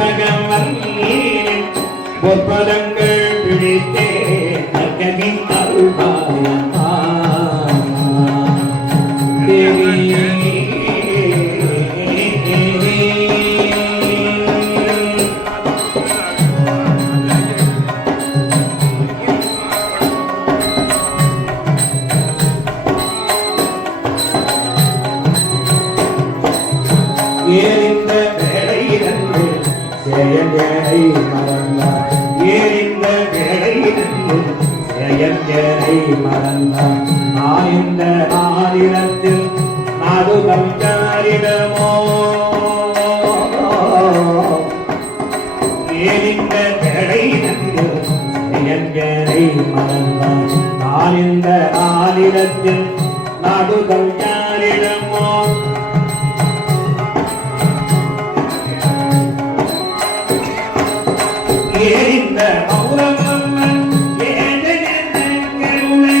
கற்பகம் வல்லீரின் பொற்பதங்கள் பிடித்தே நற்கனின் அருள்பாயம்மா தேவி. ஏறிந்த வேளையிலிருந்து செயல்களை மறந்தார். ஏறிந்த வேளையிலிருந்து செயல்களை மறந்தார். ஆய்ந்த ஆதிரத்தில் நாடுகம் யாரிடமோ. ஏறிந்த வேளையிலிருந்து செயல்களை மறந்தார். ஆய்ந்த ஆதிரத்தில் நாடுகம் யாரிடமோ. ஏறிந்த மௌரமம்மன் ஏதெனக்கருளே.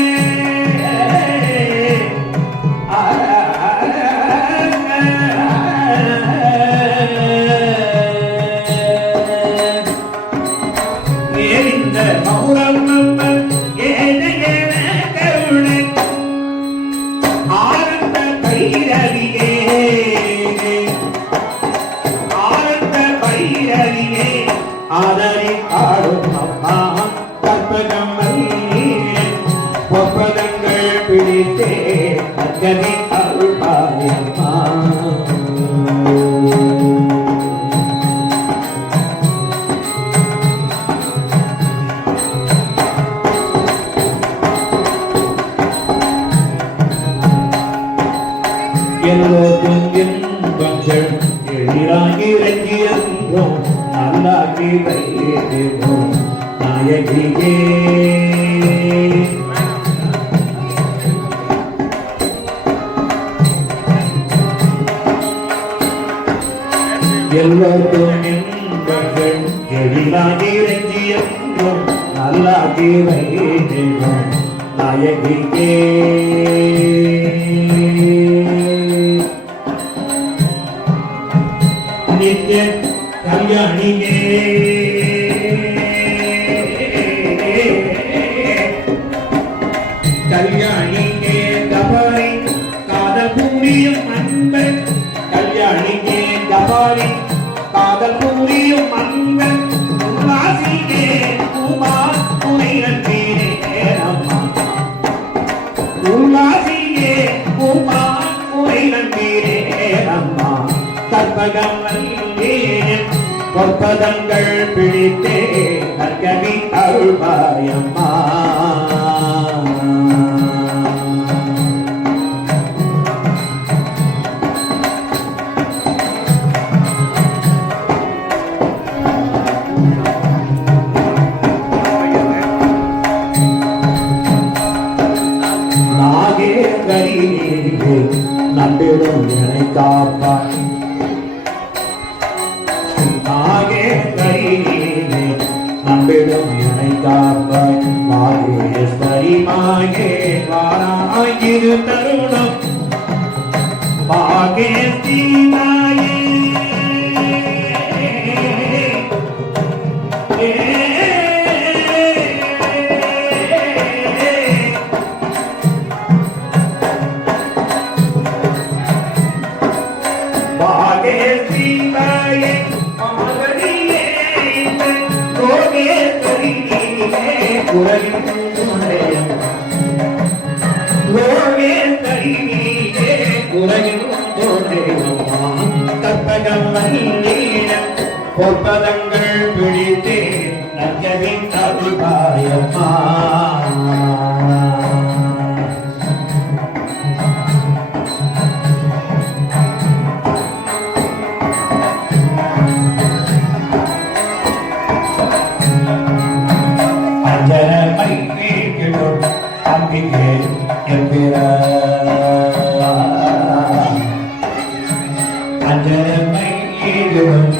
ஏறிந்த மௌரமம்மன் ஏதெனக்கருளே. ஆனந்த பைரவியே ஆனந்த பைரவியே ஆதரி ஆடும் அம்மா கற்பகம் வல்லீரின் பொற்பதங்கள் பிடித்தே நற்கனி அருள்பாயம்மா. எல்லோருக்கும் இன்பங்கள் எதிராகி இறங்கியன்றோம் நல்லாகி வைத்தோம் நாயகியே. எல்லோருக்கும் இன்பங்கள் எதிராகி இறங்கியன்றோம் நல்லாகி வைத்தோம் நாயகியே. நித்ய கல்யாணியே கல்யாணியே கபாரி காதல் புரியும் அன்பன். கல்யாணியே கபாரி காதல் புரியும் அன்பன். உல்லாசியே உமா துணை நன்றீரே அம்மா. உல்லாசியே உமா துணை நன்றீரே அம்மா. கற்பகம் வல்லீரின் பொற்பதங்கள் பிடித்தே நற்கனி அருள்பாயம்மா. நாகேஸ்வரியே நம்பிடும் என்னை காப்பாய். நாகேஸ்வரியே நம்பிடும் என்னை காப்பாய். மாகேஸ்வரி மாகே வாராயிரு தருணம். மாகேஸ்வரி நாயே கற்பகம் வல்லீரின் பொற்பதங்கள் பிடித்தே நற்கனின் அருள்பாயம்மா. அஞ்சனமை கேட்கிறோம் அம்பிகே அஞ்சனமை கேட்கிறோம்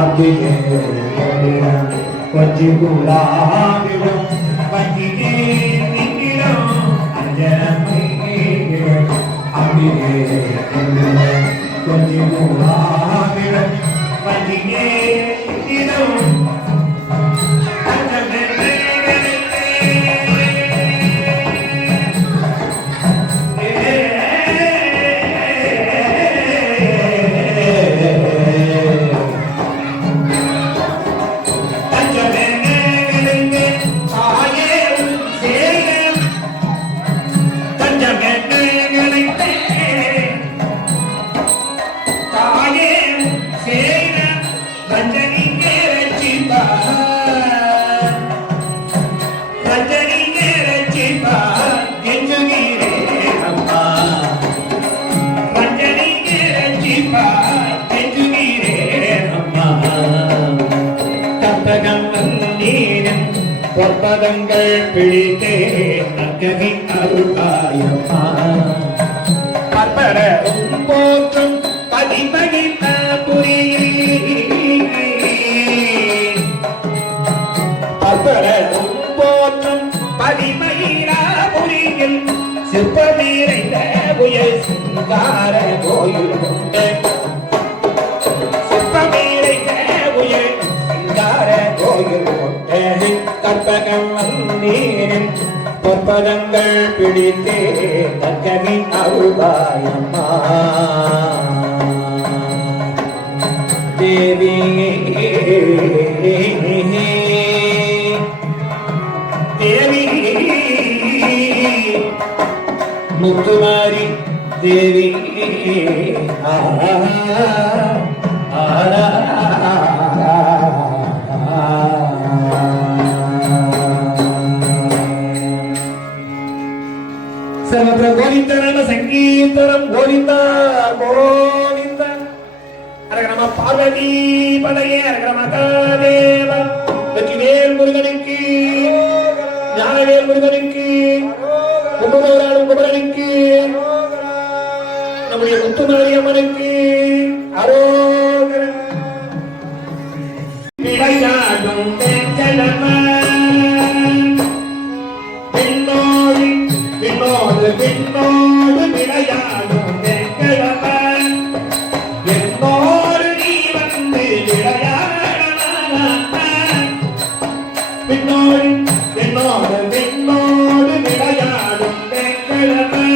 அம்பிகே கொஞ்சம் குலாவிடும் பஞ்சிகே நிற்கிறோம். அஞ்சனமை கேட்கிறோம் அம்பிகே கொஞ்சம் குலாவிடும் பஞ்சிகே பொற்பதங்கள் பிடித்தே நங்கவி அருளாயம்மா பற்பர போற்றும் பதிமகிழ்ந்த புரி பற்பர போற்றும் பதிமகிழா புரியில் சிற்பமீரைந்த உயர் சிங்கார கோயில் கொண்டு சிற்பமீரைந்த உயர் சிங்கார கோயில் கொண்டு கற்பகம் நீரின் பொற்பதங்கள் பிடித்தே கற்கவி அருள்வாயம்மா தேவி தேவி முத்துமாரி தேவி सर्वत्र गोविंद संगीतरम गोविंद गोविंद हरे नमः पार्वती पदये हरे महादेव வெற்றிவேல் முருகனுக்கு ஞானவேல் முருகனுக்கு குமரவேல் குமரனுக்கு நம்முடைய முத்துமாரி அம்மனுக்கு அரோகரன் விளையாடும் வெங்கடமா விண்ணோடு விளையாடும் வெங்கடவன் என்னோடு நீ வந்து விளையாடலாம் விண்ணோடு விளையாடும் வெங்கடவன்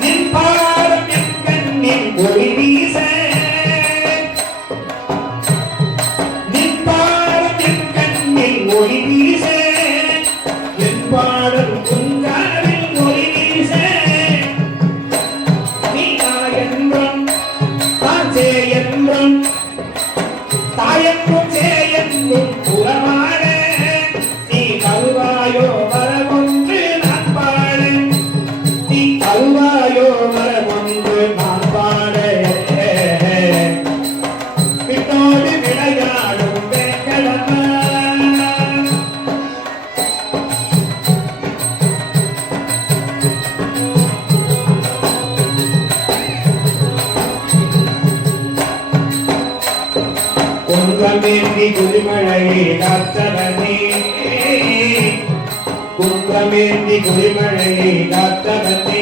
நின் பாரம் என் கண்ணில் ஒளி வீச ஒளி வீச என் பாடல் உங்காரில் ஒளி வீச நீ தாயென்றும் தான் சேயென்றும் தாயென்றும் சேயென்றும் புறமாட நீ கருவாயோ வரமொன்று நான் பாட நீ கருவாயோ வரமொன்று நான் பாட பின்னோடு விளையாடும் வெங்கடமா குன்றமேந்தி குடிமழையை காத்தவனே குன்றமேந்தி குடிமழையை காத்தவனே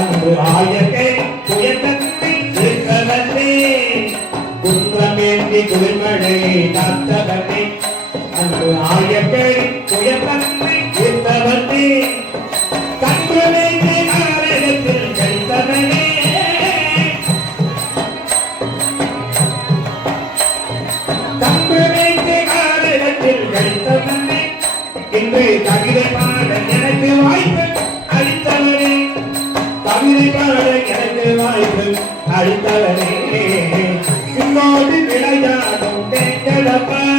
அன்று ஆயத்தை புயத்தத்தை தீர்த்தவனே குன்றமேந்தி குடிமழையை காத்தவனே அன்று ஆயத்தை புயத்தத்தை தீர்த்தவனே கன்றுமேந்தி காலத்தில் கழித்தவனே இன்று கவிதை பாட எனக்கு வாய்ப்பு அளித்தவனே கவிதை பாட எனக்கு வாய்ப்பு அளித்தவனே பின்னோடு விளையாடும் வெங்கடப்பன்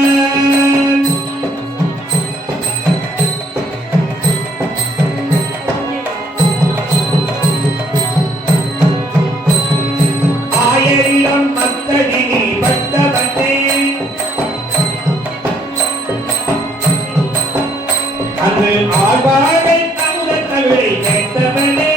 ஆயிரம் மக்களினி பட்டவனே அன்று ஆழ்வாரை அமுத தமிழை கேட்டவனே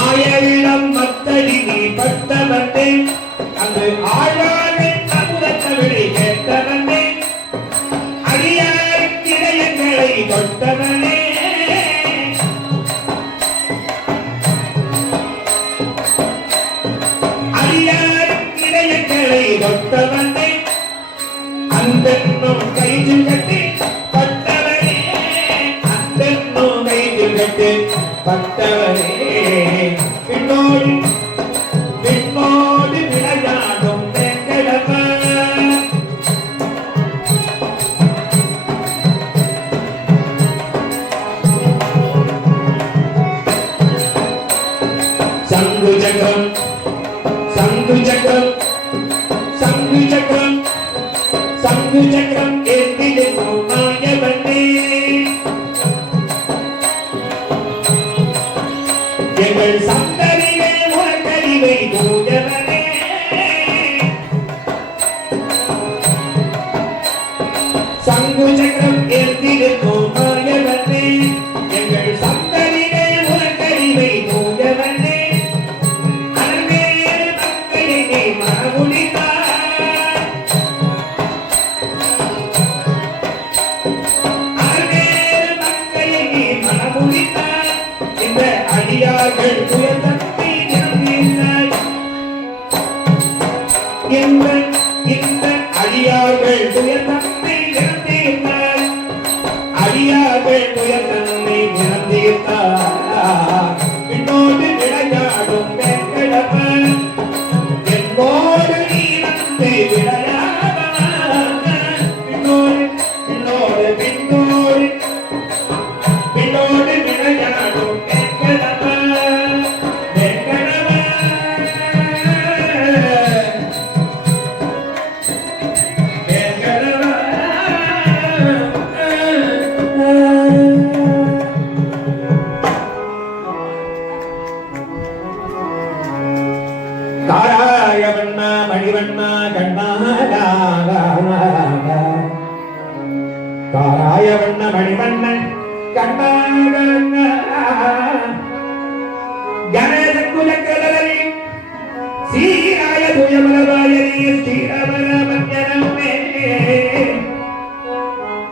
ஆயிரம் மத்தடி நீ பட்டவனே அன்று ஆழ்வாரை அமுத தமிழை கேட்டவனே அடியார் இதயங்களை தொட்டவனே அடியார் இதயங்களை தொட்டவனே அந்தென்னும் கைது கட்டி பட்டவனே அந்தென்னும் கைது கட்டி பட்டவனே பின்னோடு பின்னோடு விளையாடும் வெங்கடவன் சங்கு சக்கரம் சங்கு சக்கரம் சங்கு சக்கரம் சங்கு சக்கரம் ஏந்திடும் மாயவனே சக்கரம் ஏற்றிருக்கும் மாயவனே எங்கள் சந்ததியே உலகறிவை தூயவனே அனல்மேல் மக்களை நீ மனமுடித்தார் அனல்மேல் மக்களை நீ மனமுடித்தார் இந்த அடியார்கள் துயர்தத்தை நிரம்பினாய் இந்த அடியார்கள் துயர்தத்தை நிரம்பினாய் அடியார்கள் துயர்தன்னை நிரம்பித்தார் பின்னோடு விளையாடும் வெங்கடவன் என்னோடு நீ வந்து விளையாட பின்னோடு பின்னோடு பின்னோடு பின்னோடு விளையாடும் வெங்கடவன் வெங்கடவன் காராயவண்ணா மணிவண்ணா கண்ணாக காராயவண்ண மணிவண்ணன் கண்ணாக கணேசன் குலக்கலரி சீராய துயமலவாயரி ஸ்ரீரமணமஞ்சனமே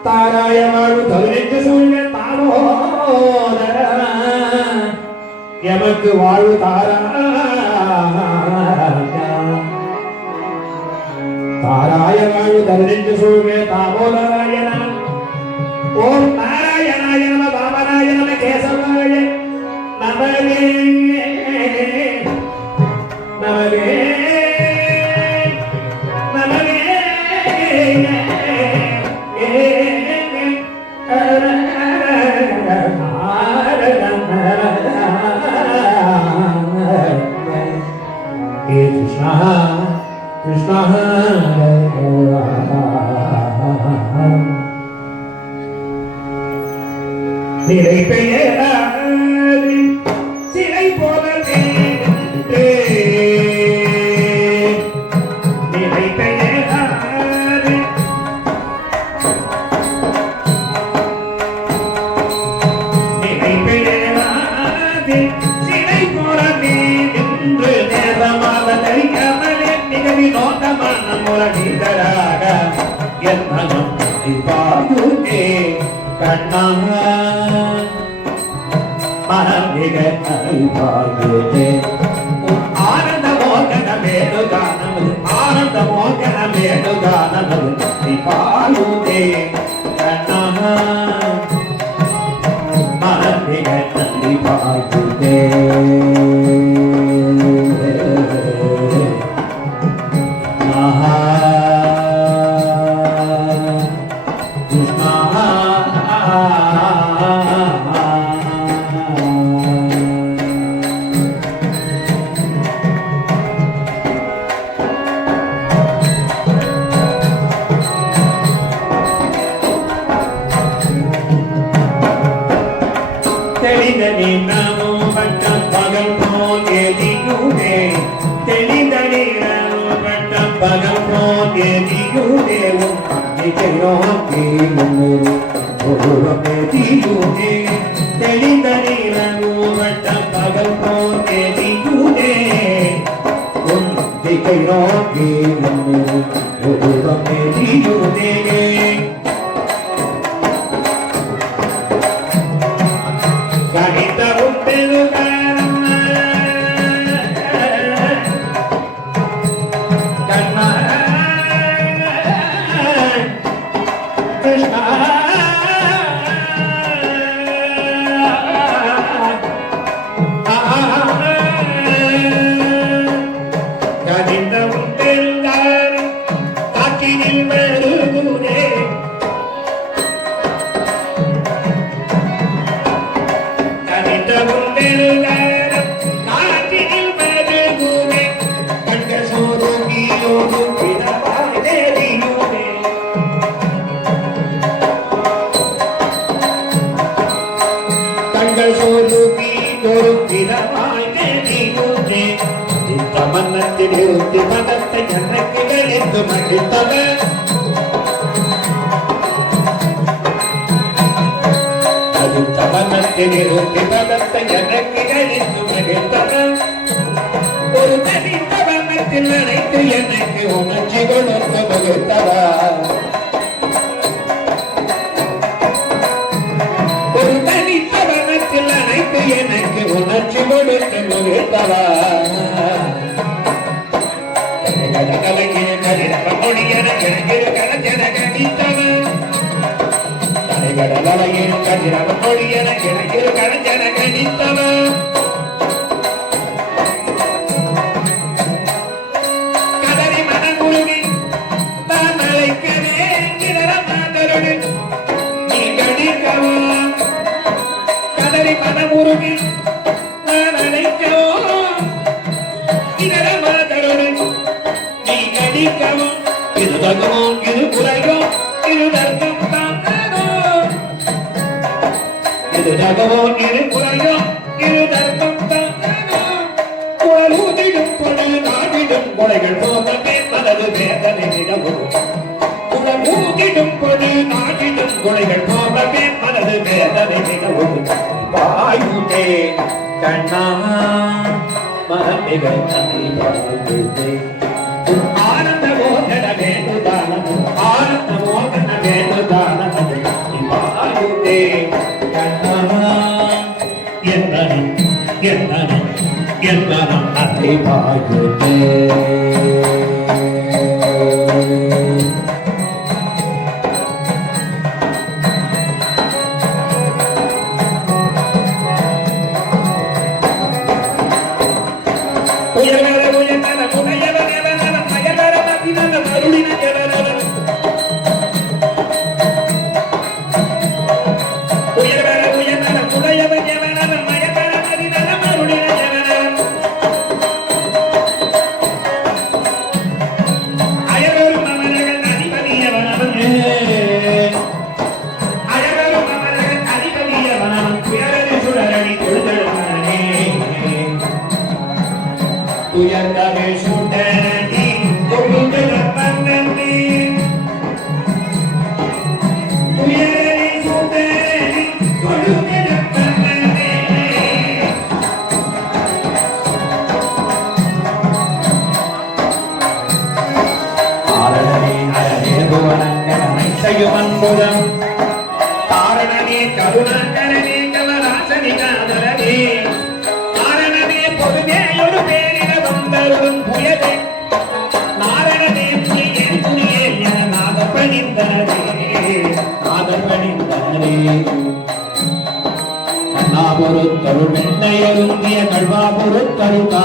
தாராய வாழு தவிரென்று சூழ்ந்த தாமோதர எமக்கு வாழு தாரா தாராய வாழு தவிரென்று சூழ்ந்த தாமோதராயன ஓம் நாராயணாய நம வாமனாய நம கேசவாய நமவே நமவே நமவே Krishna Krishna நிலை பெயராது சிலை போல நிலை பெயராது நிலை பெயராது சிலை போல நின்று நேரமாக தரிக்காமலே மிக வினோதமான முரளிதராக என் மனம் பாதுகே கண்ணா மனம் மிக பாதுகே ஆனந்த மோகன வேணுகானமது ஆனந்த மோகன வேணுகானமது பாதுகே கண்ணா மனம் மிக பாதுகே தெளிந்தனே நாமும் பட்டம் பகல் போல் எதியுமே தெளிந்தனே நாமும் பட்டம் பகல் போல் எதியுமே ஒருவமே தெளிந்தனே நாமும் பட்டம் பகல் போல் எதியுமே திகை நோக்கி ஒருவமே தீயுமே கணிதவும் பெருகாரம் கண்ணா கிருஷ்ணா கணிதவும் பெருகாரம் காற்றினில் வருகுதே மன்னத்திலிருந்து மனத்தை எனக்கு விளைந்து மகிழ்ந்தவர் நிறுத்தி பதத்தை எனக்கு கழித்து மகிழ்ந்தவன் ஒரு தனித்தவனத்தில் அனைத்து எனக்கு உணர்ச்சி கொடுத்து மகிழ்ந்தவன் ஒரு தனித்தவனத்தில் அனைத்து எனக்கு உணர்ச்சி கொடுத்து மகிழ்ந்தவன் கலங்கிய கதிரவ மொழியன கிழங்கிற கலஞ்சன கணித்தவன் தலைகடலையில் கதிரவ மொழியன கிழங்கிற கலஞ்சன கணித்தவன் கதறி மனமுருகி தான் அழைக்கவே கிணற மாதருடன் நீ கணிக்கவா கதறி மனமுருகி நான் அழைக்கவோ கிணற மாதருடன் இது தகவோ இது குறையோ இது தர்க்கம் தானோ இது தகவோ இது குறையோ இது தர்க்கம் தானோ குரல் ஊதிடும் பொழுது நாடிடும் கொலைகள் போகவே மனது வேதனை நிலவும் குரல் ஊதிடும் பொழுது நாடிடும் கொலைகள் போகவே மனது வேதனை நிலவும் வாயுதே கண்ணா மனமிகள் தனி வாயுதே ஆனந்த மோகன வேணுதானம் ஆனந்த மோகன வேணுதானம் வாயுதே கண்ணா என்னனம் என்னனம் என்னனம் அதை வாயுதே உயர்ந்தவே சுடனி கொழுந்திட பண்ணனி உயரனி சுடனி கொழுந்திட பண்ணனி ஆரணனே அரணே குவனங்கனை செய்யும் அன்புதம் தாரணனே கருணாகரனே கமலாசனி காதரனே ஆரணனே பொதுமையொரு பேரிடம் புயலே நாரணனே புலியே புலியே என நாதப்பணிந்தனரே நாதப்பணிந்தனரே கண்ணாபுரத்தருள் வெண்ணையருந்திய கல்வாபுரத்தருள்கா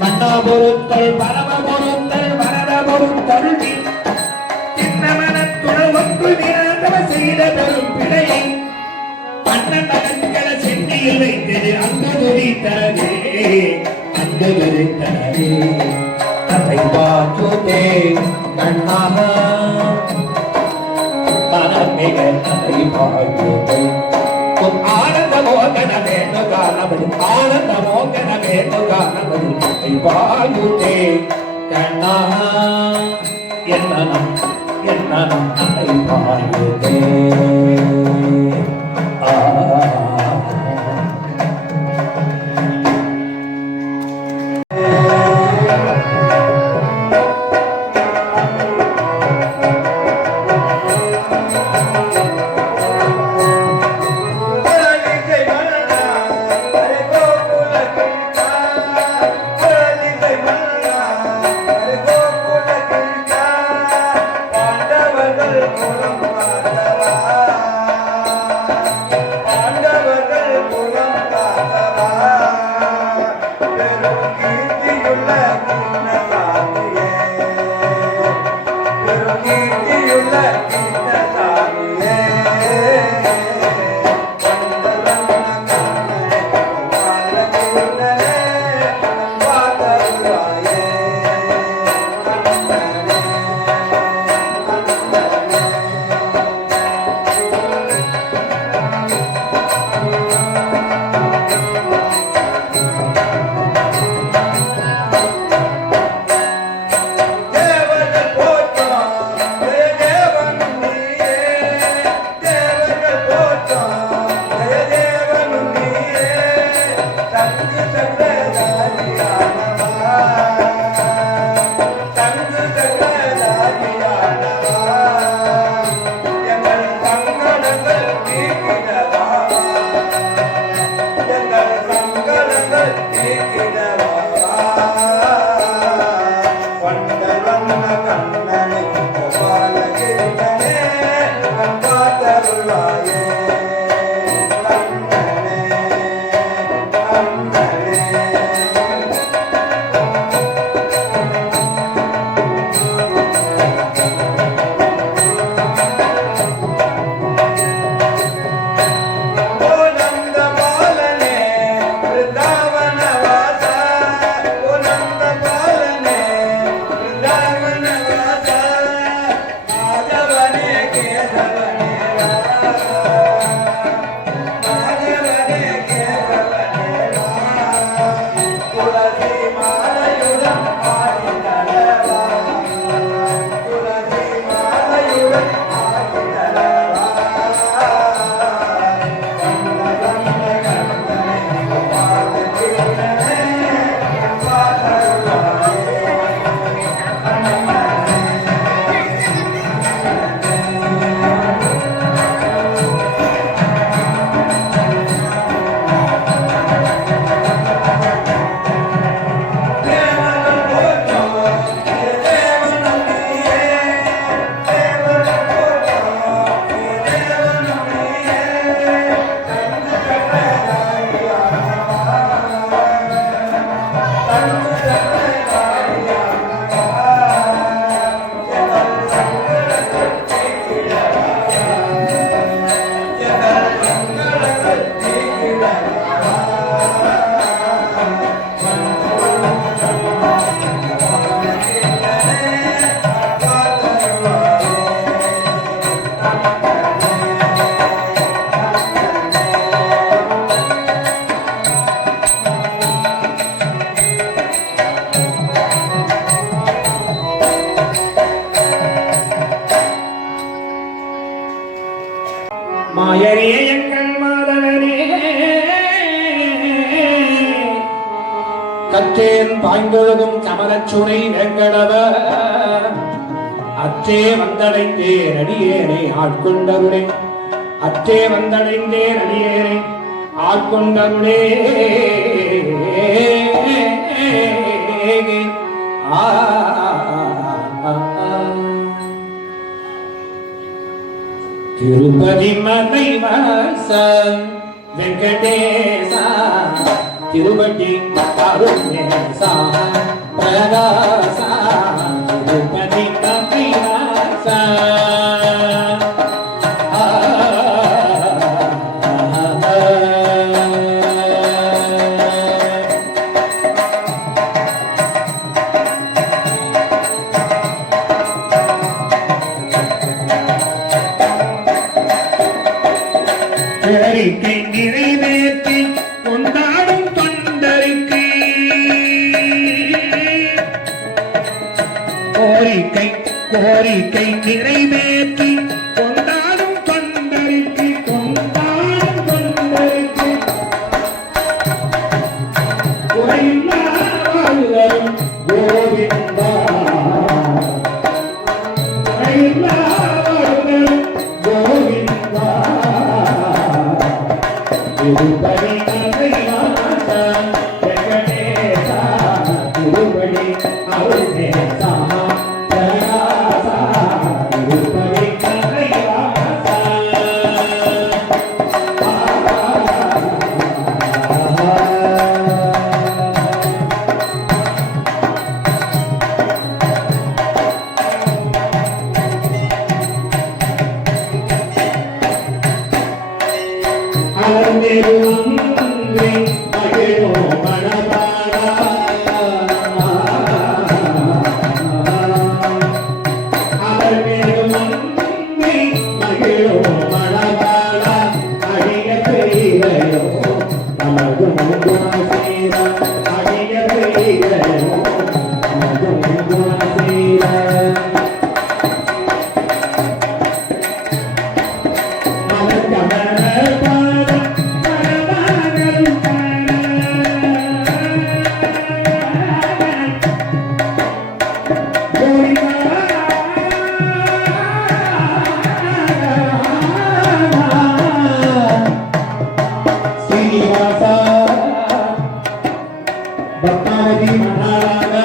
மன்னாபுரத்தருள் பரமபுரத்தருள் வரதபுரத்தருள் சின்னமனத்துள் ஒன்று நிராதவ செய்த பெரும் பிழையை அண்ணன் மகன்களை சென்னையில் வைத்தது அங்கு துரித்தனரே அந்தகரித்தனரே அதை வாச்சுதே கண்ணாக மனமிக அதை வாச்சுதே ஆனந்த மோகன வேணுகானபடி ஆனந்த மோகன வேணுகானபடி அதை வாச்சுதே கண்ணாக என்னனம் என்னனம் அதை வாச்சுதே மாயனே எங்கள் மாதவனே கற்றேன் பாய்ந்தொழுதும் கமலச்சுனை வெங்கடவ அற்றே வந்தடைந்தேன் அடியேனை ஆட்கொண்டருளே அற்றே வந்தடைந்தேன் அடியேனை ஆட்கொண்டருளே திருப்பதி மலை வாசம் வெங்கடேசா திருவடி அருணேசா பிரகாசா திருப்பதி மலை வாசம் கோரிக்கை நிறைவேற்றி கொண்டாடும் தொண்டருக்கு கோரிக்கை நிறைவேற்றி கொண்டாடும் தொண்டருக்கு குறையில்லா வாழ்வரும் கோவிந்தா குறையில்லா வாழ்வரும் கோவிந்தா திருப்பதி மலை வாசம் வெங்கடேசா திருப்பதி அருணேசா பிரகாசா திருப்பதி மலை அலர்ந்தெழுந்தே மகிழோ மணவாளா அலர்ந்தெழுந்தே மகிழோ மணவாளா அடிய பெரியோ நமது முன்வாசீரா அடிய பெரியோ நமது முன்வாசீரா பக்தாவதி மகாராஜா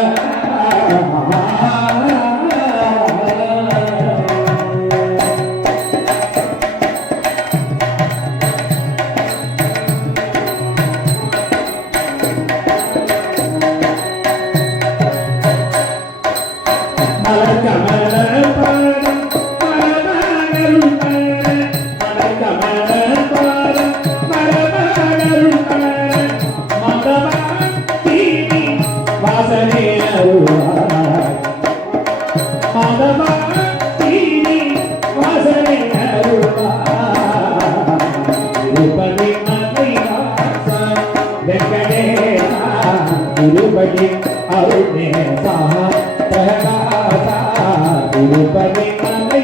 திருப்பதி அருணேசா பிரகாசா திருப்பதி மலை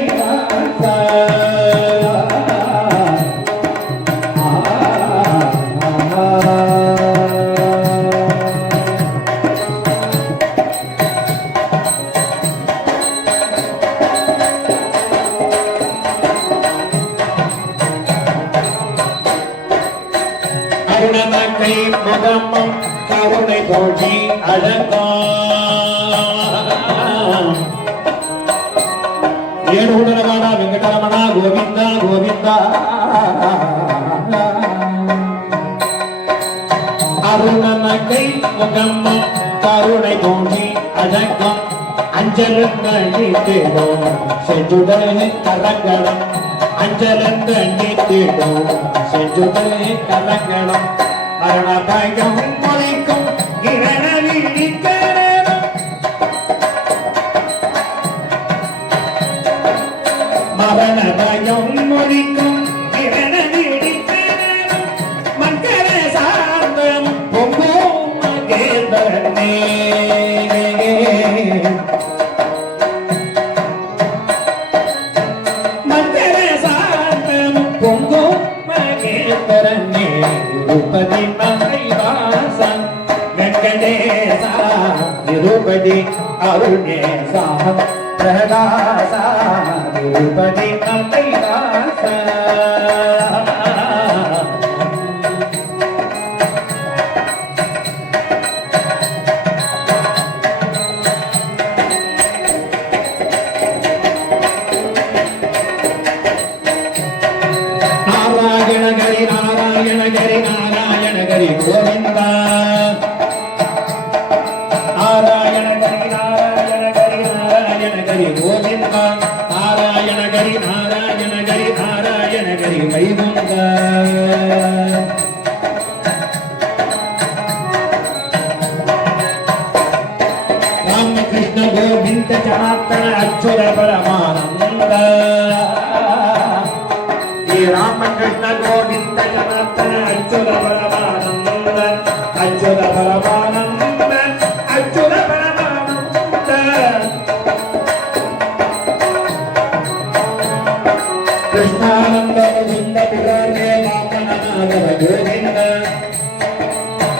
அருணமக்கை முகமும் கருணை தோழி அழகாம் ஏழுகுடரகாட வெங்கடரமண கோவிந்தா கோவிந்தா அருணமக்கை முகமும் கருணை தோழி அழகாம் அஞ்சலந்தோ செஞ்சுடனே கலங்கடம் அஞ்சலந்தோ செஞ்சுடனே கலங்கடம் அருணபாயம் மொழிக்கும் மரணபயம் மொழிக்கும் மக்களே சார்ந்தம் பொங்கும் மகேந்திரனே மக்களே சார்ந்தம் பொங்கும் நிருபதி அருணேச பிரகாச நிருபதி நம்பிதாச நாராயண கரி கோவிந்தா நாராயண கரி கோவிந்தா நாராயண கரி வைகுந்தா ராமகிருஷ்ண கோவிந்த ஜனார்த்தன அச்சுர பரமானந்த ராமகிருஷ்ண கோவிந்த ஜனார்த்தன அச்சுர பரமானந்த அச்சுர பரமானந்த அச்சுர பரமானந்த கிருஷ்ணானந்த முகுந்த புரே வாமனநாதர கோவிந்த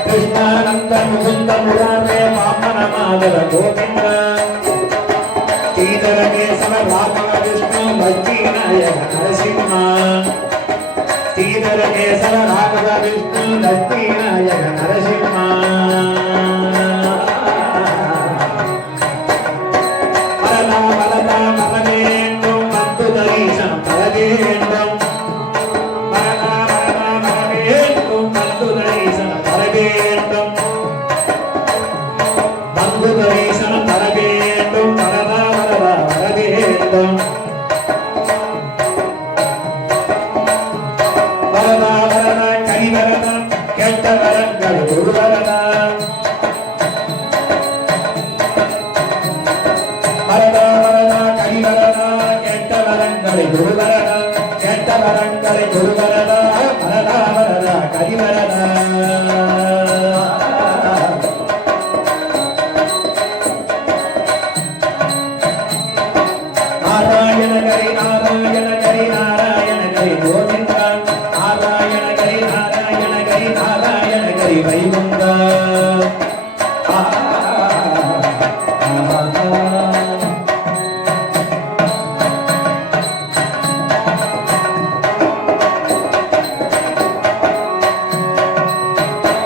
கிருஷ்ணானந்த முகுந்த முரே வாமனநாதர கோவிந்த ஸ்ரீதர கேசவ ராம விஷ்ணு பக்தி நாயக நரசிம்ம ஸ்ரீதர கேசவ ராம விஷ்ணு பக்தி நாயக நரசிம்ம பரதா பரதா மரவேண்டும் மந்துதரீசம் பரவேண்டும் பரதா பரதா மரவேண்டும் மந்துதரீசம் பரவேண்டும் மந்துதரீசம் பரவேண்டும் பரதா பரதா வரவேண்டும் வரதா வரதா கைவரதா கெட்ட வரங்கள் குருவரதா வரதா வரதா கைவரதா கெட்ட வரங்களை குருவரதா கெட்ட வரங்களை குருவரதா வரதா வரதா கைவரதா நாராயண கரி கோவிந்தா நாராயண கரி வைகுந்தா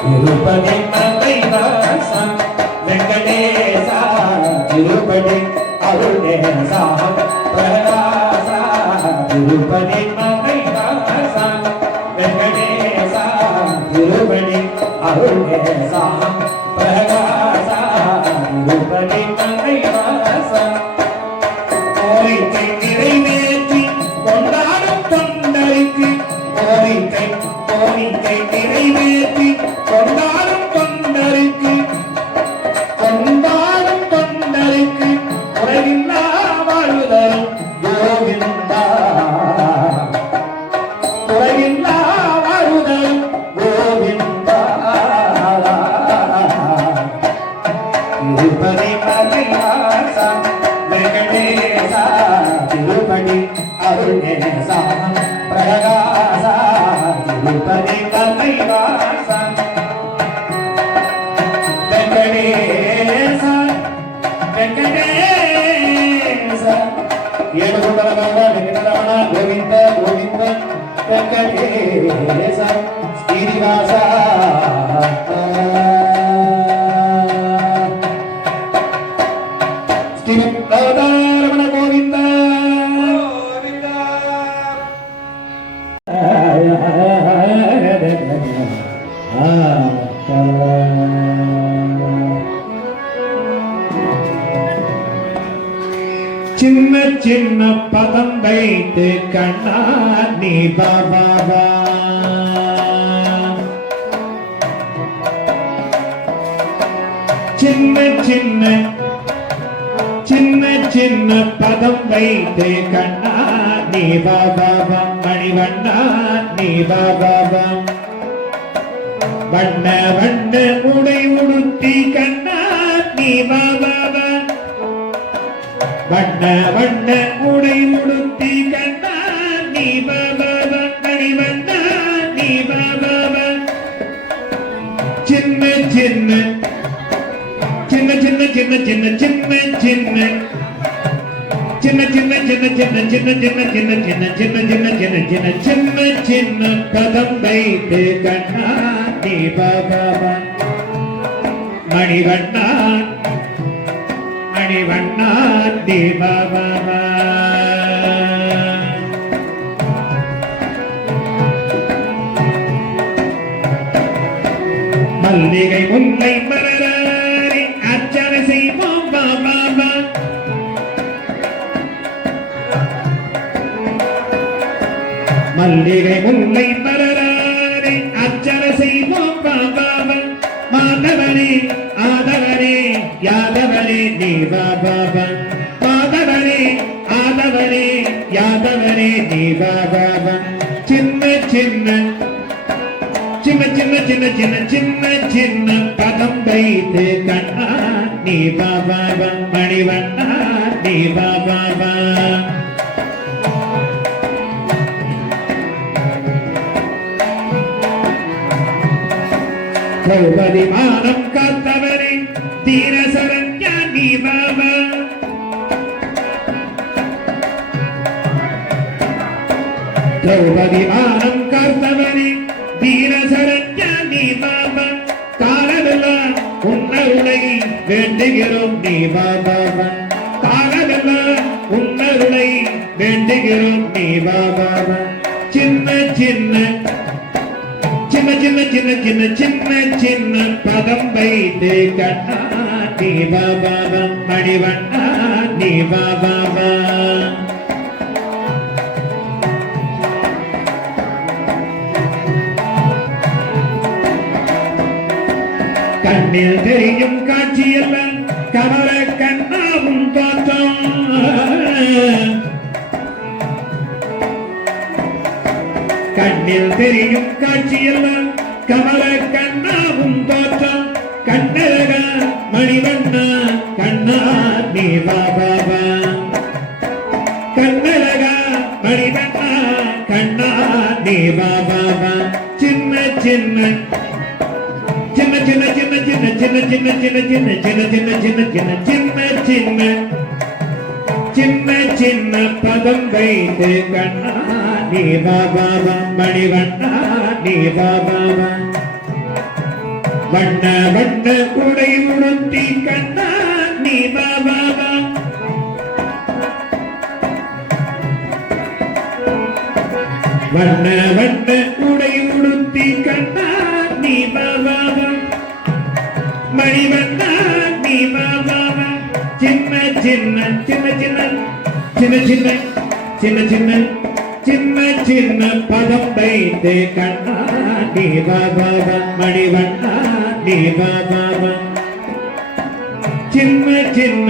திருப்பதி நம்பிதாச வெங்கடேச திருப்பதி அருணேச பிரகாச திருப்பதி நம்பிதாச வெங்கடேச திருப்பதி அருணேச பிரகாச திருப்பதி நம்பிதாச கோரிக்கை நிறைவேற்றி கொண்டாடும் தொண்டருக்கு கோரிக்கை நிறைவேற்றி கொண்டாடும் தொண்டருக்கு குறைவில்லா வாழ்தலும் கோவிந்தா குறைவில்லா வாழ்தலும் கோவிந்தா திருப்பதி மலையாச வெங்கடேச திருப்பதி அருணேச பிரகாச திருப்பதி மலையாச வெங்கடேச வெங்கடேச ஏழுகுண்டரமண வெங்கடரமண கோவிந்த கோவிந்த வெங்கடேச ஸ்ரீனிவாச ஸ்ரீரமண கோவிந்த சின்ன சின்ன பதம் வைத்து கண்ணா நீ பாபா சின்ன சின்ன பதம் வைத்து கண்ணா நீ பாபா மணிவண்ணா நீ பாபா வண்ண வண்ண உடை உடுத்தி கண்ணா நீ பாபா வண்ண வண்ண உடை உடுத்தி கண்ணா நீ பாபா மணிவண்ணா நீ பாபா சின்ன சின்ன சின்ன சின்ன சின்ன சின்ன சின்ன சின்ன சின்ன சின்ன சின்ன சின்ன சின்ன சின்ன சின்ன சின்ன சின்ன சின்ன சின்ன சின்ன பதம் வைத்து கண்ணா நீ பாபா மணிவண்ணா மணிவண்ணா நீ பாபா மல்லிகை முல்லை மலராரி அர்ச்சனை செய்வோம் பாபா மல்லிகை முல்லை மலராரி அர்ச்சனை செய்வோம் பாபா மாதவனே ஆதவனே யாதவனே நீ பாபா மாதவனே ஆதவனே யாதவனே நீ பாபா சின்ன சின்ன சின்ன சின்ன சின்ன சின்ன சின்ன சின்ன பதம் வைத்து கண்ணா நீ பாபா மணிவண்ணா நீ பாபா திரௌபதி மானம் காத்தவரே தீர சரண்யா நீ பாபா திரௌபதி மானம் காத்தவரே தீர சரண்யா நீ பாபா காலமெல்லாம் உன்னருளை வேண்டுகிறோம் நீ பாபா காலமெல்லாம் உன்னருளை வேண்டுகிறோம் நீ பாபா சின்ன சின்ன சின்ன சின்ன சின்ன சின்ன சின்ன சின்ன பதம் வைத்து கண்ணா நீ பாபா மணிவண்ணா நீ பாபா கண்ணில் தெரியும் காட்சியெல்லாம் கமல கண்ணாவும் தோற்றம் கண்ணில் தெரியும் காட்சியெல்லாம் கமல கண்ணாவும் தோற்றம் கண்ணழகா மணிவண்ணா கண்ணா நீ பாபா கண்ணழகா மணிவண்ணா கண்ணா நீ பாபா சின்ன சின்ன சின்ன சின்ன சின்ன சின்ன சின்ன சின்ன சின்ன சின்ன சின்ன சின்ன சின்ன சின்ன சின்ன சின்ன சின்ன பதம் வைத்து கண்ணா நீ பாபா மணிவண்ணா நீ பாபா வண்ண வண்ண உடை உடுத்தி கண்ணா நீ பாபா வண்ண வண்ண உடை உடுத்தி கண்ணா நீ பாபா மணிவண்ணா நீ பாபா சின்ன சின்ன சின்ன சின்ன சின்ன சின்ன சின்ன சின்ன சின்ன சின்ன பதம் வைத்து கண்ணா நீ பாபா மணிவண்ணா நீ பாபா சின்ன சின்ன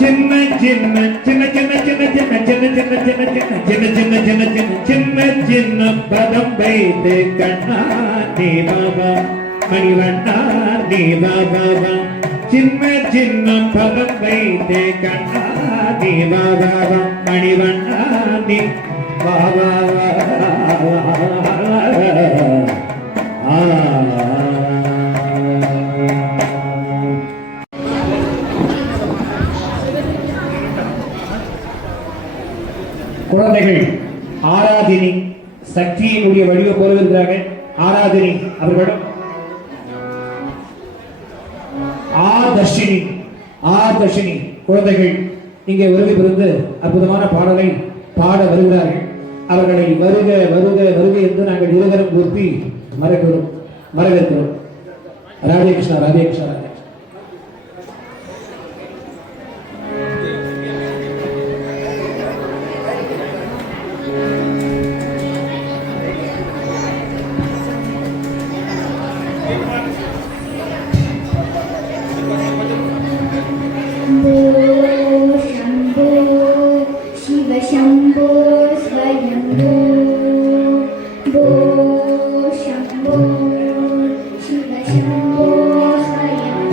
சின்ன சின்ன சின்ன சின்ன சின்ன சின்ன சின்ன சின்ன சின்ன சின்ன சின்ன சின்ன சின்ன சின்ன சின்ன பதம் வைத்து கண்ணா நீ பாபா மணிவண்ணா நீ பாபா சின்ன சின்ன பதம் வைத்து கண்ணா நீ பாபா மணிவண்ணா நீ பாபா குழந்தைகள் ஆராதினி சக்தியினுடைய வடிவ போல இருக்கிறாங்க. ஆராதினி அவர்களிடம் ஆதர்ஷினி குழந்தைகள் இங்கே வருகை புரிந்து அற்புதமான பாடலை பாட வருகிறார்கள். அவர்களை வருக வருக வருக என்று நாங்கள் இருவரும் கூப்பி வரவேற்கிறோம். Radhe Krishna Radhe Krishna Radhe Shambho, Shiva Shambho, Swayambho.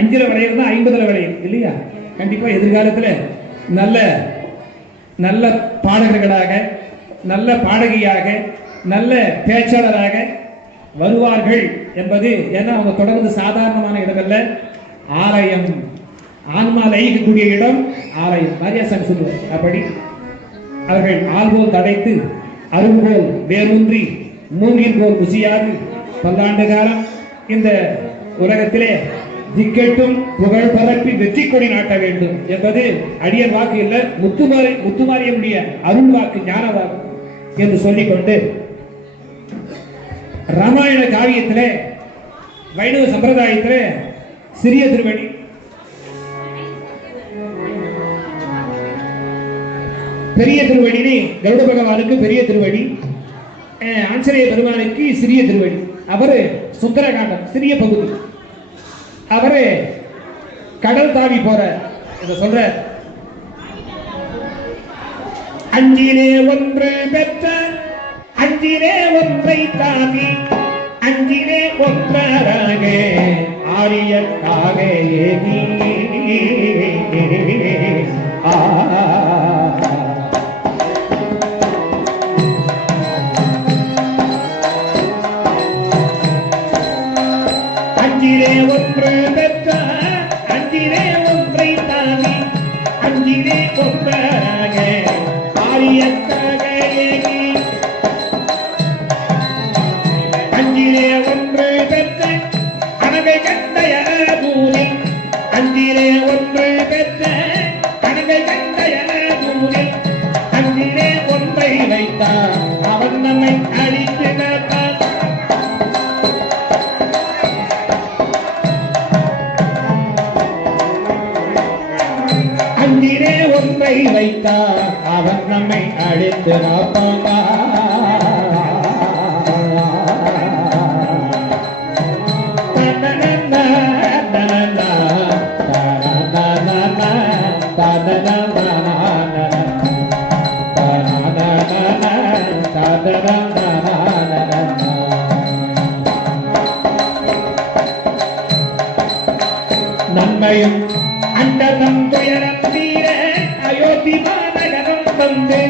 அஞ்சுல விளையிறது 50ல விளையும் இல்லையா? கண்டிப்பா எதிர்காலத்துல நல்ல நல்ல பாடகர்களாக, நல்ல பாடகியாக, நல்ல பேச்சாளராக வருவார்கள் என்பது. ஏன்னா அவங்க தொடர்ந்து சாதாரணமான இடங்கள்ல ஆலயம், ஆன்மா லயிக்கக்கூடிய இடம் ஆலயம். மாரியாசாமி சொல்லுவார். அப்படி அவர்கள் ஆள்போல் தடைத்து அரும்போல் வேரூன்றி மூங்கில் போல் ருசியாது பல்லாண்டு காலம் இந்த உலகத்திலே திக்கெட்டும் புகழ் பரப்பி வெற்றி கொடி நாட்ட வேண்டும் என்பது அடியன் வாக்கு இல்ல, முத்துமாரியனுடைய அருள் வாக்கு, ஞான வாக்கு என்று சொல்லிக்கொண்டு, ராமாயண காவியத்திலே வைணவ சம்பிரதாயத்திலே சிறிய திருவடி, பெரிய திருவடி, கருட பகவானுக்கு பெரிய திருவடி, ஆஞ்சநேய பெருமானுக்கு சிறிய திருவடி. அவரு சுந்தரகாண்டம் சிறிய பகுதி. அவரு கடல் தாவி போற சொல்ற, அஞ்சிலே ஒன்று பெற்ற அஞ்சிலே ஒன்றை தாவி அஞ்சிலே ஒன்றாக ஆரியக்காக ஏகி அஞ்சிலே ஒன்று பெற்ற அஞ்சிலே ஒன்றை தாவி அஞ்சிலே ஒன்றாக ஆரியக்காக ஏகி அஞ்சிலே ஒன்று பெற்ற அணகை கண்டைய பூரி அஞ்சிலே ஒன்று பெற்ற அணகை கண்டைய பூரி அஞ்சிலே ஒன்றை வைத்தார் அவன் நம்மை அழித்து நடப்பார். அஞ்சிலே ஒன்றை வைத்தார் அவன் நம்மை அழித்து நடப்பான். நன்மையும் அண்டதம் துயரம் தீர அயோத்தி மாநகரம் வந்து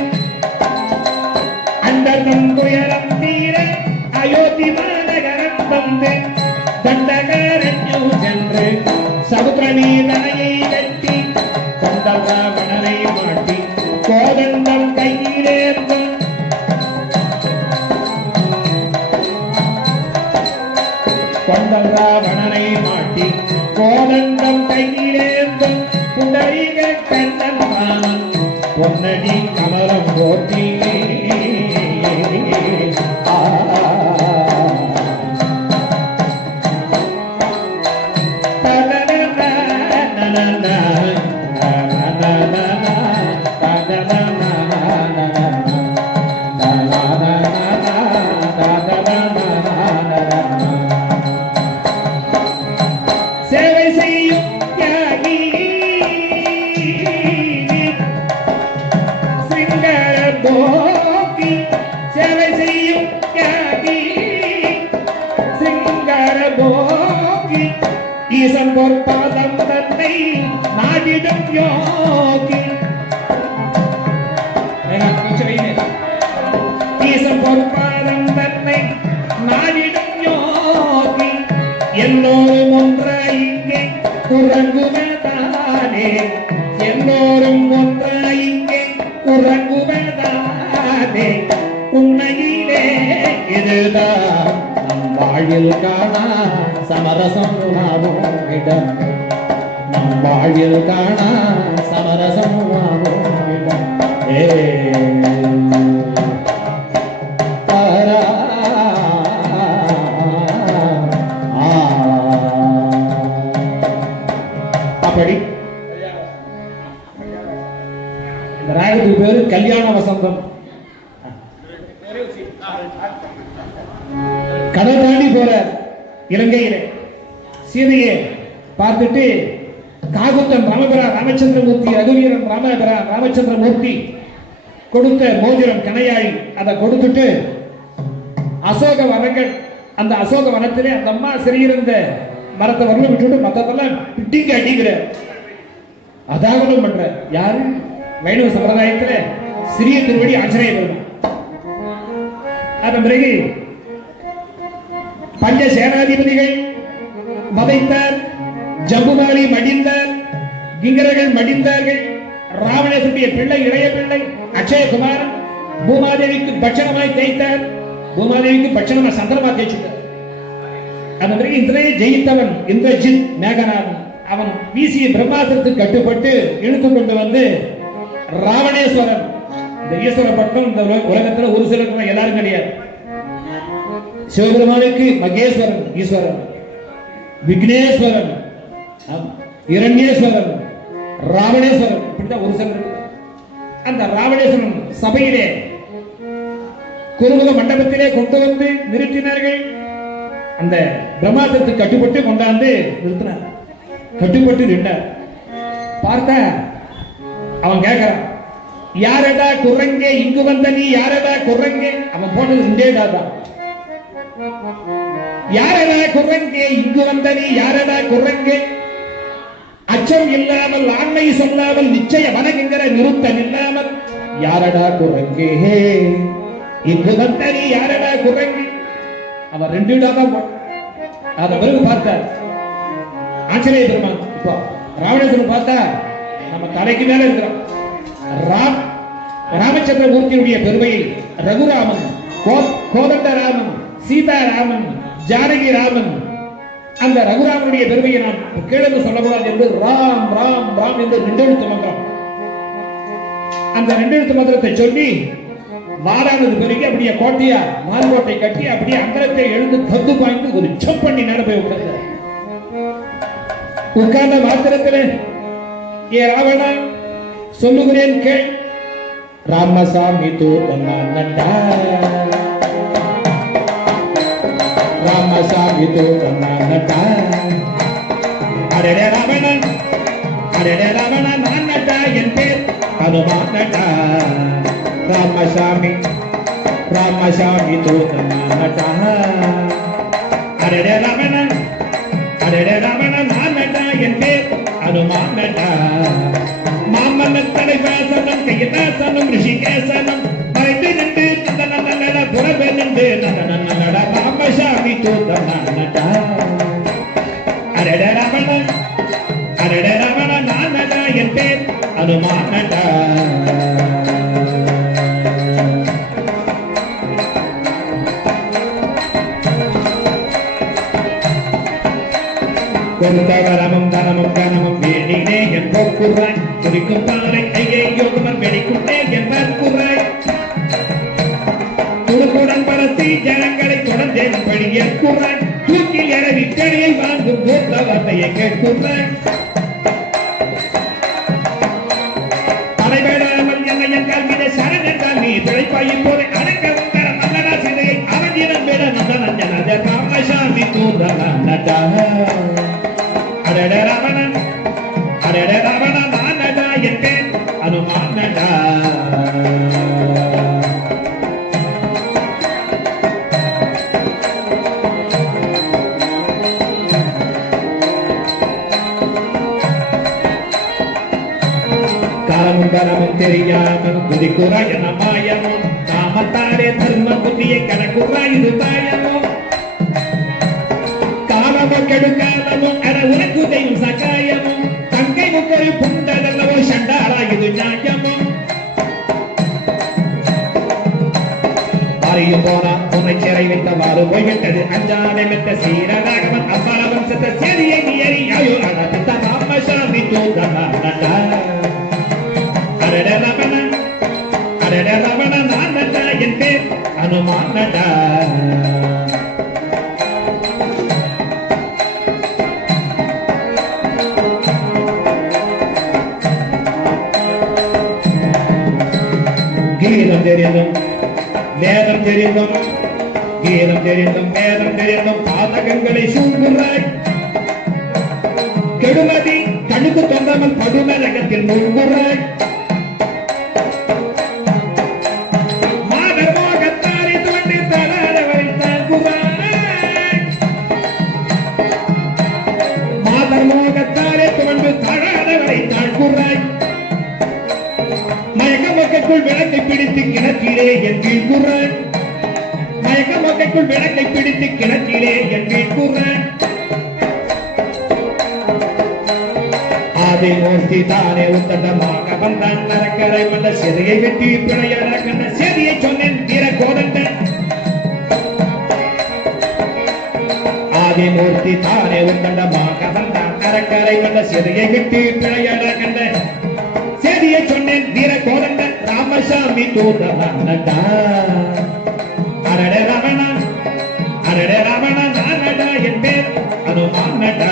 அண்டதம் துயரம் தீர அயோத்தி மாநகரம் வந்து தண்டகரஞ்சு சென்று சமுத்திரநீதனையை கட்டி கொண்டவனை மாட்டி கோதண்டம் கையிலேந்தும் கொண்டவனை மாட்டி கோதண்டம் கையிலேந்தும் புண்டரீக கண்ணன் மாமன் பொன்னடி கமலம் போட்டி ஈசன் பொற்பாதம் தன்னை நாடிடும் யோகி. ஈசன் பொற்பாதம் தன்னை நாடிடும் யோகி. எல்லோரும் ஒன்றாய் இங்கே உறங்குவதானே, எல்லோரும் ஒன்றாய் இங்கே உறங்குவதானே. உண்மையிலே இதுதான் நம் வாழ்வில் காணா சமரசம் உணவும் இடம். நம் வாழ்வில் காணா சமரசம் உணவும் இடம். அப்படி இந்த ராகத்துக்கு பேரு கல்யாண வசந்தம். கடல் தாண்டி போற இலங்கையில சீதையை பார்த்துட்டு காகுத்தன் ராமச்சந்திரமூர்த்தி ரகுவீரன் ராமச்சந்திரமூர்த்தி கொடுத்த மோதிரம் கணையாழி அதை கொடுத்துட்டு அசோக வனங்கள், அந்த அசோக வனத்திலே அந்த அம்மா சிறியிருந்த மரத்தை வரல விட்டுட்டு மத்ததெல்லாம் பிட்டிங்க அடிக்கிற அதாகனம் பண்ற யாரு? வைணவ சம்பிரதாயத்துல சிறிய திருவடி ஆச்சரிய பெருமான். அதன் பிறகு பஞ்ச சேனாதிபதிகள் வதைத்தார், ஜம்புமாலி மடிந்தார், கிங்கரர்கள் மடிந்தார்கள். ராவணேசனுடைய பிள்ளை இளைய பிள்ளை அக்ஷயகுமாரன் பூமாதேவிக்கு பட்சணமாய் தேய்த்தார். பூமாதேவிக்கு பட்சணமா சந்திரமா தேய்ச்சிட்டார். அதன் பிறகு இந்திரனை ஜெயித்தவன் இந்திரஜித் மேகநாதன் அவன் வீசிய பிரம்மாஸ்திரத்துக்கு கட்டுப்பட்டு இழுத்து கொண்டு வந்து ராவணேஸ்வரன், இந்த ஈஸ்வரப்பட்டம் இந்த உலகத்துல ஒரு சிலருக்கு எல்லாரும் கிடையாது. சிவபெருமானுக்கு மகேஸ்வரன் ஈஸ்வரன், விக்னேஸ்வரன், இரண்யேஸ்வரன், ராவணேஸ்வரன், இப்படிதான் ஒரு சிலர். அந்த ராவணேஸ்வரன் சபையிலே குருமுக மண்டபத்திலே கொண்டு வந்து நிறுத்தினார்கள். அந்த பிரம்மாஸ்திரத்துக்கு கட்டுப்பட்டு கொண்டாந்து நிறுத்தினார். கட்டுப்பட்டு நின்றார். பார்த்த அவன் கேட்கிறான், யாரடா குரங்கே இங்கு வந்த நீ, யாரடா குரங்கே? அவன் போனது ரெண்டேடா தான். யாரடா குரங்கே இங்கு வந்த நீ, யாரடா குரங்கே? அச்சம் இல்லாமல் ஆண்மை சொல்லாமல் நிச்சய வனங்கிற நிறுத்தம் இல்லாமல் யாரடா குரங்கே இங்கு வந்த நீ, யாரடா குரங்கே? அவன் ரெண்டு இடம் தான். அத பிறகு பார்த்தார் ஆஞ்சநேய பெருமான். இப்போ ராவணேஸ்வரன் பார்த்தா நம்ம தலைக்கு மேல இருக்கிறோம். ராமச்சந்திரமூர்த்தியுடைய பெருமையை ரகுராமன், கோதண்டராமன், சீதாராமன், ஜானகி ராமன், அந்த ரகுராமனுடைய பெருமையை நாம் கேளு சொல்லக்கூடாது என்று ராம் ராம் ராம் என்று 2 எழுத்து மந்திரம், அந்த 2 எழுத்து மந்திரத்தை சொல்லி வாரானது பெருகி அப்படியே கோட்டையா மால்கோட்டை கட்டி அப்படியே அந்தரத்தை எழுந்து கத்து பாய்ந்து ஒரு ஜம்ப் பண்ணி மேல போய் உட்கார்ந்தார். உட்கார்ந்த மாத்திரத்தில் ஏ ராவணா சொல்லுகிறேன் கேள். ராமசாமி தோட்டா, ராமசாமி தோட்டா, அரே ராவணன், அரே ராவணன் நான் நட்டா என் பேர் ஹனுமான் நட்டா. ராமசாமி ராமசாமி தோட்டா, அரே ராவணன், அரே ராவணன் நான் நட்டா என் பேர் ஹனுமான் நட்டா. மாமன்ன தலைவாசனம் கையதாசனம் ரிஷிகேசனம் மறைத்து நின்று நட புறவே நின்று நட ராமசாமி தோட்டா. அரட ராவணன், அரட ராவணன் நான் நட்டா என் பேர் ஹனுமான் நட்டா. கொடுத்தவரமும் தனமும் கனமும் வேணினே என்போர் கூறாய். குறிக்கும் பாறை ஐயே யோகமர் வெடிக்குண்டே என்பார் கூறாய். துடுக்குடன் பரத்தி ஜனங்களை தொடர்ந்தேன் படிய கூறாய். தூக்கில் என விட்டனையை வாங்கும் போத்த வார்த்தையை கேட்குறாய். தலைவேடாமல் என்னையன் கல்விதை சரண் என்றால் நீ பிழைப்பாய். இப்போதை அடக்க உங்கர மன்னரா சிதையை அவதினம் விட நந்தனஞ்சனத ராமசாமி தூண்டா. அரட ராவணன், அரட ராவணன் நான் நட்டா என் பேர் ஹனுமான் நட்டா. தெரியாமல் குதிக்குறா என மாயமோ காமத்தாரே தர்ம புத்தியை கணக்குறா இது தாயமோ காலமோ கெடுக்காலமோ அட உனக்கு தெய்வம் சகாயமோ தங்கை முக்கொரு புண்டதல்லவோ சண்டாரா இது நியாயமோ அறியும் போனா உன்னை சிறை வைத்தவாறு போய்விட்டது அஞ்சானை மெத்த சீரராகவன் அப்பால வம்சத்த சேரியை நீ அறியாயோ அடத்த ராமசாமி தூதமானடா அரட ரமண நானடா என் பேர் அனுமானடா கீதம் தெரிந்தும் வேதம் தெரிந்தும் கீதம் தெரிந்தும் வேதம் தெரிந்தும் பாதகங்களை சூழ்கிறாய் கெடுமதி கண்ணுக்கு தொந்தாமல் படுநரகத்தில் மூழ்குறாய் மாதர் மோகத்தாரை தோண்டி தராதவரை தாங்குறாய் மாதர் மோகத்தாரை தோண்டி தராதவரை தாங்குறாய் மயக்க மொக்கைக்குள் விளக்கை பிடித்து கிணற்றிலே என் வீழ்குறான் மயக்க மொக்கைக்குள் விளக்கை பிடித்து கிணற்றிலே என் வீழ்குறான் ஆதி மூர்த்தி தானே உத்தண்டமாக வந்தான் நரக்கரை வந்த சிறையை வெட்டி பிழையாட கண்ட சேதியை சொன்னேன் வீர கோதண்டன் ஆதி மூர்த்தி தானே உத்தண்டமாக வந்தான் நரக்கரை வந்த சிறையை வெட்டி பிழையாட கண்ட சேதியை சொன்னேன் வீர கோதண்ட ராமசாமி தூதமானடா அரட ரமண நானடா என் பேர் அனுமானடா